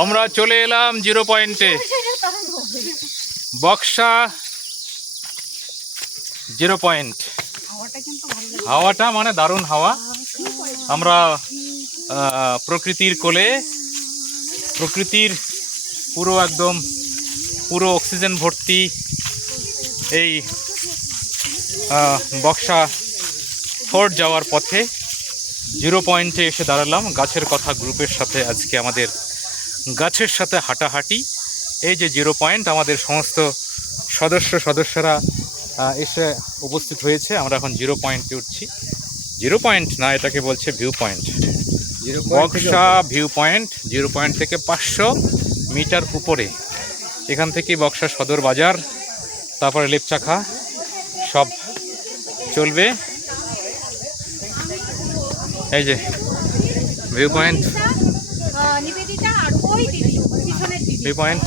আমরা চলে এলাম জিরো পয়েন্টে। Buxa zero point. হাওয়াটা মানে দারুণ হাওয়া। আমরা প্রকৃতির কোলে প্রকৃতির পুরো একদম পুরো অক্সিজেন ভর্তি এই বক্সা ফোর্ট যাওয়ার পথে জিরো পয়েন্টে এসে দাঁড়ালাম। গাছের কথা গ্রুপের সাথে আজকে আমাদের গাছের সাথে হাঁটাহাঁটি। এই যে জিরো পয়েন্ট আমাদের সমস্ত সদস্য সদস্যরা এসে উপস্থিত হয়েছে। আমরা এখন জিরো পয়েন্টে উঠছি। জিরো পয়েন্ট না এটাকে বলছে view point. Buxa view point zero point থেকে পাঁচশো মিটার উপরে। এখান থেকে বক্সা সদর বাজার তারপরে লেপচাখা সব চলবে। এই যে ভিউ পয়েন্ট। ওই দিদি পিছনের দিদি। ভিউ পয়েন্ট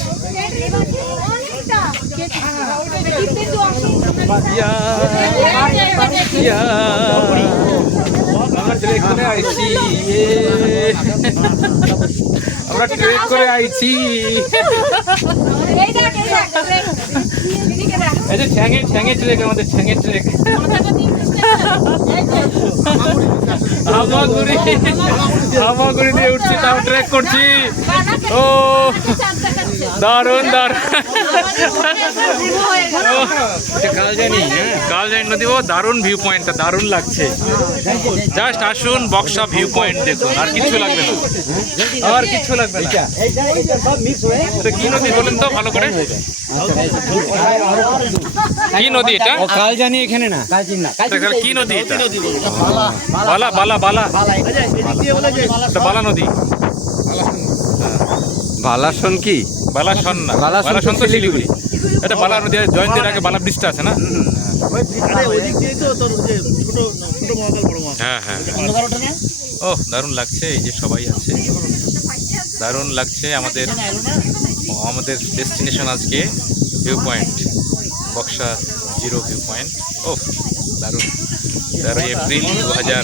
আমরা ট্রেক করে আইছি ইয়ে। আমরা ট্রেক করে আইছি এই দেখ এই দেখ যে ঠ্যাঙে ঠ্যাঙে ট্রেক আমাদের ঠ্যাঙে ট্রেক হামাগুড়ি হামাগুড়ি দিয়ে উঠছি, তাও ট্রেক করছি। ও। চাপ দেখাচ্ছে দারুণ দারুণ। শুরু হয়ে গেল কালজাই নদী ও দারুণ ভিউ পয়েন্টটা দারুণ লাগছে। জাস্ট আসুন বক্সা ভিউ পয়েন্ট দেখুন আর কিছু লাগবে না। আর কিছু লাগবে না। এটা কি নদী বলেন তো ভালো করে? কি নদী এটা? কাল জানি এখানে না? কি নদী এটা? বালা বালা বালা। বালা নদী। বালাসন কি? বালাসন না। বালাসন তো শিলিগুড়ি। এটা বালা নদী জয়ন্তীর আগে বালা ব্রিজটা আছে না? হ্যাঁ হ্যাঁ ও দারুণ লাগছে এই যে সবাই আছে। দারুণ লাগছে আমাদের আমাদের ডেস্টিনেশন আজকে view point Buxa zero view point ও দারুণ। তেরোই এপ্রিল দু হাজার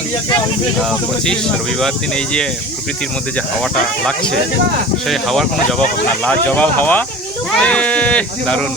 পঁচিশ, রবিবার দিন এই যে প্রকৃতির মধ্যে যে হাওয়াটা লাগছে, সেই হাওয়ার কোনো জবাব হবে না। লা জবাব হাওয়া দারুণ।